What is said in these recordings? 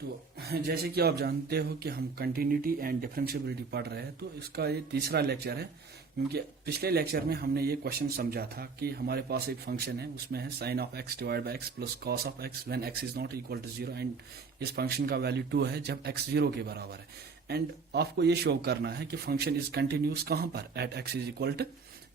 तो जैसे कि आप जानते हो कि हम कंटिन्यूटी एंड डिफरेंशियबिलिटी पढ़ रहे हैं, तो इसका ये तीसरा लेक्चर है। क्योंकि पिछले लेक्चर में हमने ये क्वेश्चन समझा था कि हमारे पास एक फंक्शन है, उसमें है sine of x divide by x plus cos of x when x is not equal to zero, and इस फंक्शन का वैल्यू 2 है जब एक्स 0 के बराबर है। एंड आपको ये शो करना है कि फंक्शन इज कंटिन्यूस कहां पर, at x is equal to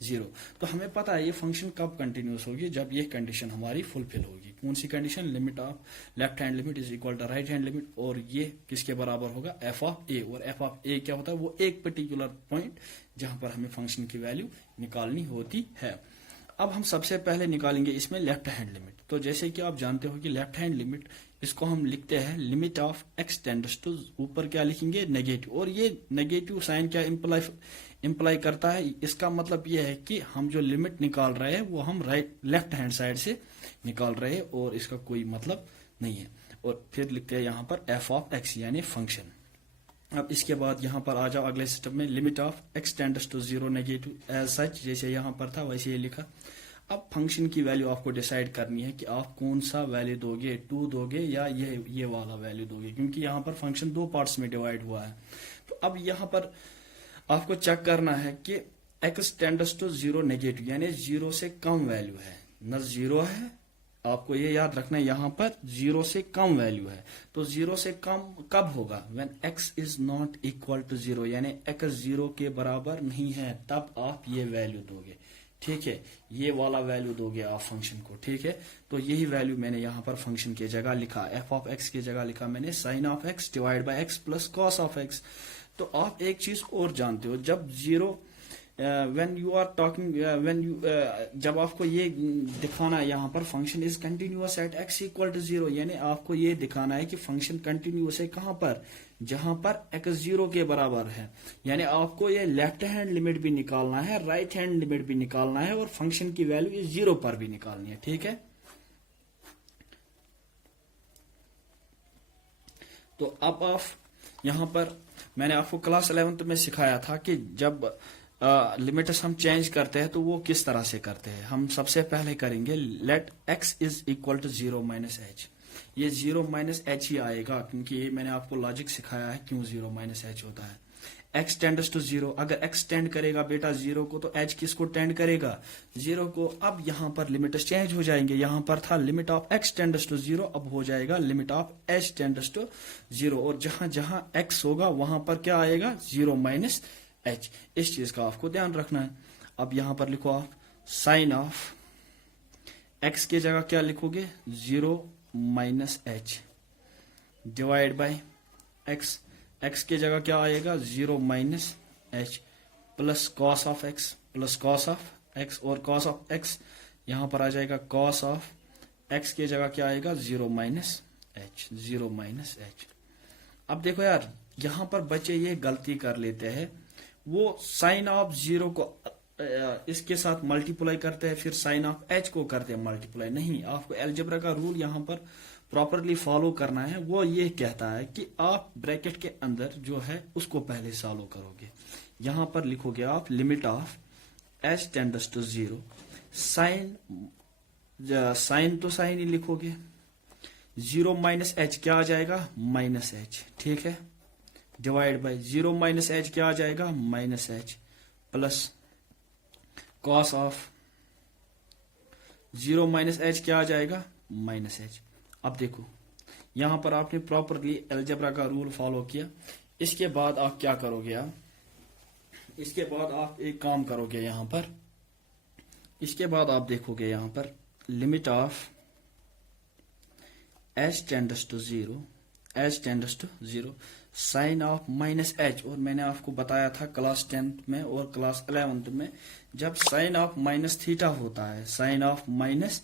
0। तो हमें पता है ये फंक्शन कब कंटिन्यूस होगी, जब ये कंडीशन हमारी फुलफिल होगी। कौन सी condition, limit of left hand limit is equal to right hand limit, और ये किसके बराबर होगा, एफ ऑफ ए। और एफ ऑफ ए क्या होता है, वो एक पर्टिकुलर पॉइंट जहां पर हमें फंक्शन की वैल्यू निकालनी होती है। अब हम सबसे पहले निकालेंगे इसमें लेफ्ट हैंड लिमिट। तो जैसे कि आप जानते हो कि लेफ्ट हैंड लिमिट, इसको हम लिखते हैं limit of x tends to, ऊपर क्या लिखेंगे, नेगेटिव। और ये नेगेटिव साइन क्या इंप्लाई करता है, इसका मतलब ये है कि हम जो लिमिट निकाल रहे हैं वो हम लेफ्ट हैंड साइड से निकाल रहे हैं, और इसका कोई मतलब नहीं है। और फिर लिखते हैं यहाँ पर एफ ऑफ एक्स यानी फंक्शन। अब इसके बाद यहाँ पर आ जाओ अगले स्टेप में, limit of x tends to 0 negative as such, जैसे यहाँ पर था वैसे ये लिखा। अब फंक्शन की वैल्यू आपको डिसाइड करनी है कि आप कौन सा वैल्यू दोगे, 2 दोगे या ये वाला वैल्यू दोगे, क्योंकि यहाँ पर फंक्शन 2 पार्ट्स में डिवाइड हुआ है। तो अब यहाँ पर आपको चेक करना है कि एक्स टेंड्स टू 0 नेगेटिव यानी 0 से कम वैल्यू है, न 0 है। आपको ये याद रखना है, यहाँ पर 0 से कम वैल्यू है। तो 0 से कम कब होगा, when x is not equal to 0, यानी x 0 के बराबर नहीं है, तब आप ये वैल्यू दोगे। ठीक है, ये वाला वैल्यू दोगे आप फंक्शन को। ठीक है, तो यही वैल्यू मैंने यहाँ पर फंक्शन की जगह लिखा, एफ ऑफ एक्स की जगह लिखा मैंने sine of x divide by x plus cos of x. तो आप एक चीज और जानते हो, जब 0 व्हेन यू आर टॉकिंग जब आपको ये दिखाना है यहाँ पर function is continuous at x equal to 0, यानी आपको ये दिखाना है कि फंक्शन कंटिन्यूअस है कहाँ पर, जहां पर x 0 के बराबर है। यानी आपको ये लेफ्ट हैंड लिमिट भी निकालना है, राइट हैंड लिमिट भी निकालना है, और फंक्शन की वैल्यू 0 पर भी निकालनी है। ठीक है, तो अब आप यहाँ पर मैंने आपको क्लास 11th में सिखाया था कि जब लिमिट्स हम चेंज करते हैं तो वो किस तरह से करते हैं। हम सबसे पहले करेंगे let x is equal to 0 minus h. ये 0 माइनस एच ही आएगा, क्योंकि ये मैंने आपको लॉजिक सिखाया है क्यों 0 माइनस एच होता है। x टेंड्स टू 0, अगर x टेंड करेगा बेटा 0 को, तो h किसको टेंड करेगा, 0 को। अब यहाँ पर लिमिट्स चेंज हो जाएंगे, यहाँ पर था limit of x tends to 0, अब हो जाएगा limit of h tends to 0, और जहां जहां x होगा वहां पर क्या आएगा, 0 माइनस एच। इस चीज का आपको ध्यान रखना है। अब यहां पर लिखो आप साइन ऑफ एक्स की जगह क्या लिखोगे, 0 minus H divide by x. X की जगह क्या आएगा, 0 minus H plus cos of x, plus cos of x, और कॉस ऑफ एक्स यहां पर आ जाएगा कॉस ऑफ एक्स की जगह क्या आएगा, 0 माइनस एच, 0 माइनस एच। अब देखो यार, यहां पर बच्चे ये गलती कर लेते हैं, वो साइन ऑफ 0 को इसके साथ मल्टीप्लाई करते हैं, फिर साइन ऑफ एच को करते हैं मल्टीप्लाई। नहीं, आपको अलजेब्रा का रूल यहाँ पर प्रॉपरली फॉलो करना है। वो ये कहता है कि आप ब्रैकेट के अंदर जो है उसको पहले सॉल्व करोगे। यहाँ पर लिखोगे आप limit of h tends to 0, sine तो साइन ही लिखोगे, 0 माइनस एच क्या आ जाएगा, माइनस एच। ठीक है, डिवाइड बाय 0 माइनस एच क्या आ जाएगा, minus H, plus cos of 0 minus H क्या आ जाएगा, माइनस एच। अब देखो यहां पर आपने प्रॉपरली अलजेब्रा का रूल फॉलो किया। इसके बाद आप क्या करोगे, इसके बाद आप एक काम करोगे यहां पर, इसके बाद आप देखोगे यहां पर limit of h tends to 0, h tends to 0 sine of minus h. और मैंने आपको बताया था क्लास 10th में और क्लास 11th में, जब साइन ऑफ माइनस थीटा होता है, साइन ऑफ माइनस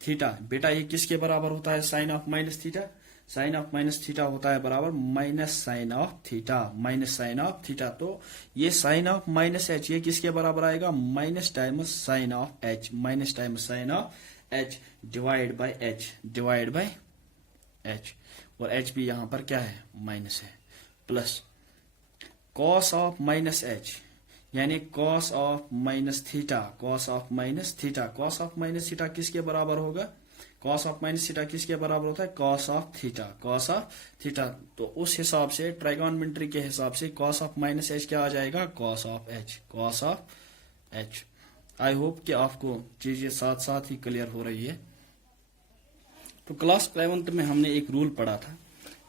थीटा, बेटा ये किसके बराबर होता है, sine of minus theta, sine of minus theta होता है बराबर minus sine of theta, minus sine of theta. तो ये साइन ऑफ माइनस एच ये किसके बराबर आएगा, minus times sine of H, minus times sine of H divide by H, divide by H, और एच भी यहां पर क्या है, माइनस है, plus cos of minus H यानी cos of minus theta, cos of minus theta, cos of minus theta किसके बराबर होगा, कॉस ऑफ माइनस थीटा किसके बराबर होता है? Cos of theta, cos of theta. तो उस हिसाब से ट्राइगोनोमेट्री के हिसाब से कॉस ऑफ माइनस एच क्या आ जाएगा? Cos of H, cos of H. I hope कि आपको चीजें साथ साथ ही क्लियर हो रही है। तो क्लास 11th में हमने एक रूल पढ़ा था,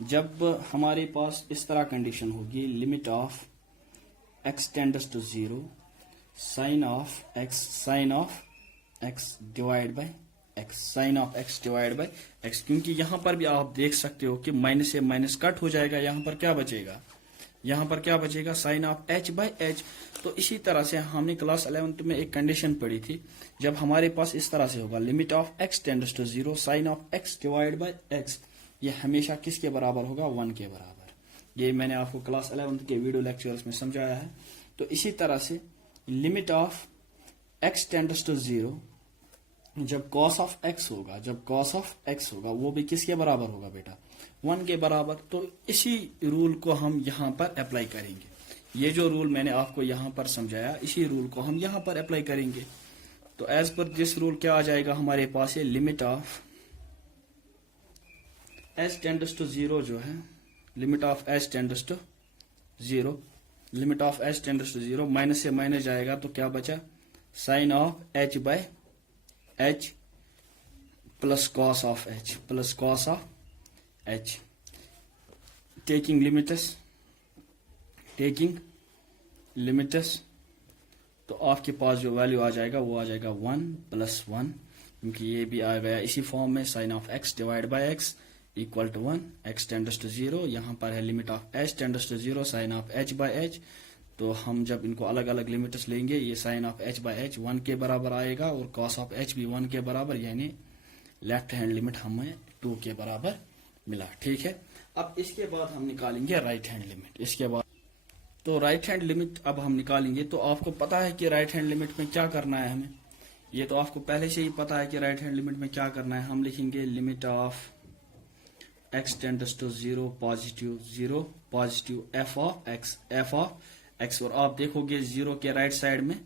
जब हमारे पास इस तरह कंडीशन होगी, limit of x tends to 0 sine of x divide by x, sine of x divide by x. क्योंकि यहां पर भी आप देख सकते हो कि माइनस से माइनस कट हो जाएगा, यहां पर क्या बचेगा? यहां पर क्या बचेगा? Sine of h by h. तो इसी तरह से हमने क्लास 11th में एक कंडीशन पढ़ी थी, जब हमारे पास इस तरह से होगा, limit of x tends to 0 sine of x divide by x, ये हमेशा किसके बराबर होगा? 1 के बराबर। ये मैंने आपको क्लास 11th के वीडियो लेक्चर्स में समझाया है। तो इसी तरह से limit of x tends to 0, जब कॉस ऑफ एक्स होगा, जब कॉस ऑफ एक्स होगा, वो भी किसके बराबर होगा बेटा? 1 के बराबर। तो इसी रूल को हम यहां पर अप्लाई करेंगे। ये जो रूल मैंने आपको यहां पर समझाया, इसी रूल को हम यहां पर अप्लाई करेंगे। तो एज पर दिस रूल क्या आ जाएगा हमारे पास? ये limit of h tends to 0 जो है, limit of h tends to 0, limit of h tends to 0, minus से माइनस जाएगा तो क्या बचा? Sine of h by h plus cos of h, plus cos of h. Taking limits, तो आपके पास जो वैल्यू आ जाएगा वो आ जाएगा 1 + 1, क्योंकि ये भी आ गया इसी फॉर्म में, sine of x divide by x equal to 1, x tends to 0। यहां पर है limit of h tends to 0 sine of h by h. तो हम जब इनको अलग अलग लिमिट्स लेंगे, ये sine of h by h 1 के बराबर आएगा और कॉस ऑफ एच भी 1 के बराबर, यानी लेफ्ट हैंड लिमिट हमें 2 के बराबर मिला। ठीक है, अब इसके बाद हम निकालेंगे राइट हैंड लिमिट। इसके बाद तो राइट हैंड लिमिट अब हम निकालेंगे। तो आपको पता है कि राइट हैंड लिमिट में क्या करना है हमें, ये तो आपको पहले से ही पता है कि राइट हैंड लिमिट में क्या करना है। हम लिखेंगे limit of x tends to 0 positive f of x, और आप देखोगे 0 के राइट साइड में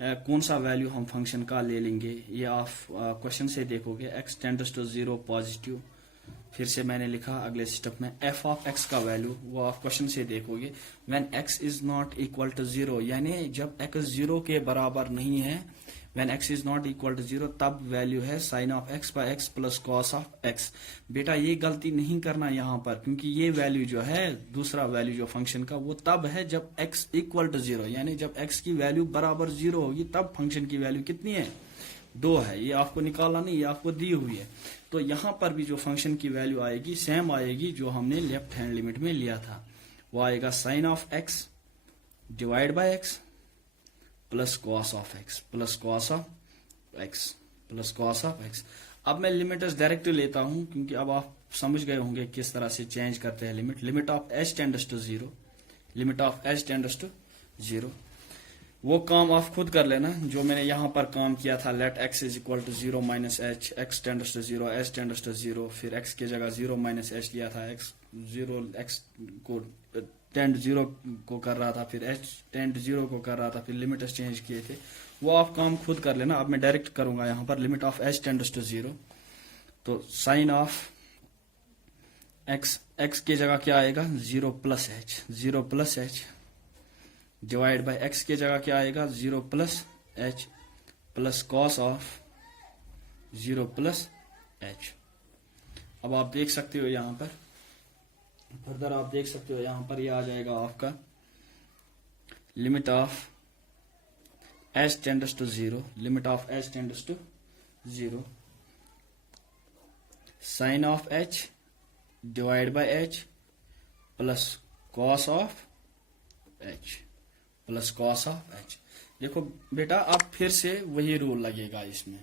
कौन सा वैल्यू हम फंक्शन का ले लेंगे, ये आप क्वेश्चन से देखोगे। एक्स टेंड्स टू 0 पॉजिटिव, फिर से मैंने लिखा अगले स्टेप में एफ ऑफ एक्स का वैल्यू, वो आप क्वेश्चन से देखोगे। When x is not equal to 0, यानी जब एक्स 0 के बराबर नहीं है, when x is not equal to 0, तब वैल्यू है sine of x by x plus cos of x. बेटा ये गलती नहीं करना यहाँ पर, क्योंकि ये वैल्यू जो है, दूसरा वैल्यू जो फंक्शन का, वो तब है जब एक्स इक्वल टू 0, यानी जब एक्स की वैल्यू बराबर 0 होगी, तब फंक्शन की वैल्यू कितनी है? 2 है। ये आपको निकालना नहीं, ये आपको दी हुई है। तो यहां पर भी जो फंक्शन की वैल्यू आएगी सेम आएगी जो हमने लेफ्ट हैंड लिमिट में लिया था, वो आएगा sine of x divide by x plus cos of x plus cos of x plus cos of x. अब मैं लिमिटस डायरेक्ट लेता हूं, क्योंकि अब आप समझ गए होंगे किस तरह से चेंज करते हैं limit. Limit of h tends to 0, limit of h tends to 0, वो काम आप खुद कर लेना जो मैंने यहां पर काम किया था। Let x is equal to 0 minus h, x tends to 0, h tends to 0, फिर एक्स की जगह 0 माइनस एच लिया था, एक्स को टेंड 0 को कर रहा था, फिर एच टेंड 0 को कर रहा था, फिर लिमिट्स चेंज किए थे। वो आप काम खुद कर लेना। अब मैं डायरेक्ट करूंगा यहां पर। Limit of h tends to 0, तो साइन ऑफ एक्स, एक्स की जगह क्या आएगा? 0 plus H divide by x की जगह क्या आएगा? 0 plus H plus cos of 0 plus H. अब आप देख सकते हो यहां पर, फर्दर आप देख सकते हो यहां पर, ये आ जाएगा आपका limit of h tends to 0, limit of h tends to 0, sine of H divide by h plus cos of h plus cos of h. देखो बेटा, अब फिर से वही रूल लगेगा इसमें।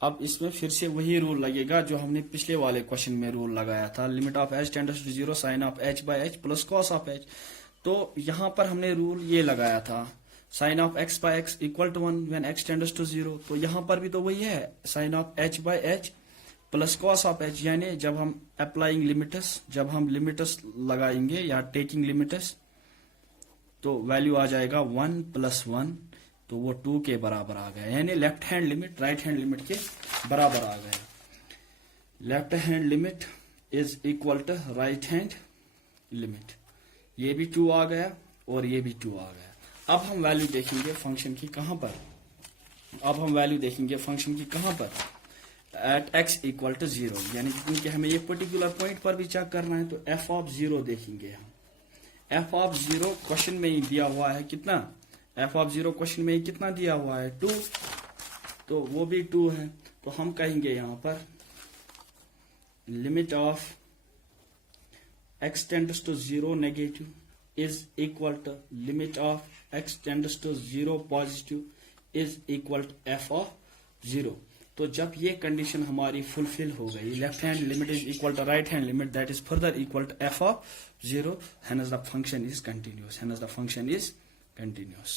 अब इसमें फिर से वही रूल लगेगा जो हमने पिछले वाले क्वेश्चन में रूल लगाया था। Limit of h tends to 0 sine of h by h plus cos of h. तो यहां पर हमने रूल ये लगाया था, sine of x by x equal to 1 when x tends to 0। तो यहां पर भी तो वही है, sine of h by h plus cos of h. यानी जब हम अप्लाइंग लिमिटस, जब हम लिमिटस लगाएंगे या टेकिंग लिमिटस, तो वैल्यू आ जाएगा 1 + 1, तो वो 2 के बराबर आ गया, यानी left hand limit right hand limit के बराबर आ गया। Left hand limit is equal to right hand limit. ये भी 2 आ गया और ये भी 2 आ गया। अब हम वैल्यू देखेंगे फंक्शन की कहां पर, एट x इक्वल टू 0, यानी कि क्योंकि हमें ये पर्टिकुलर पॉइंट पर भी चेक करना है, तो f ऑफ 0 देखेंगे हम। f ऑफ 0 क्वेश्चन में ही दिया हुआ है कितना, f ऑफ 0 क्वेश्चन में ही कितना दिया हुआ है 2, तो वो भी 2 है। तो हम कहेंगे यहां पर limit of x tends to 0 negative is equal to limit of x tends to 0 positive is equal to f of 0। तो जब ये कंडीशन हमारी फुलफिल हो गई, left hand limit is equal to right hand limit that is further equal to f of 0, hence the function is continuous, hence the function is continuous।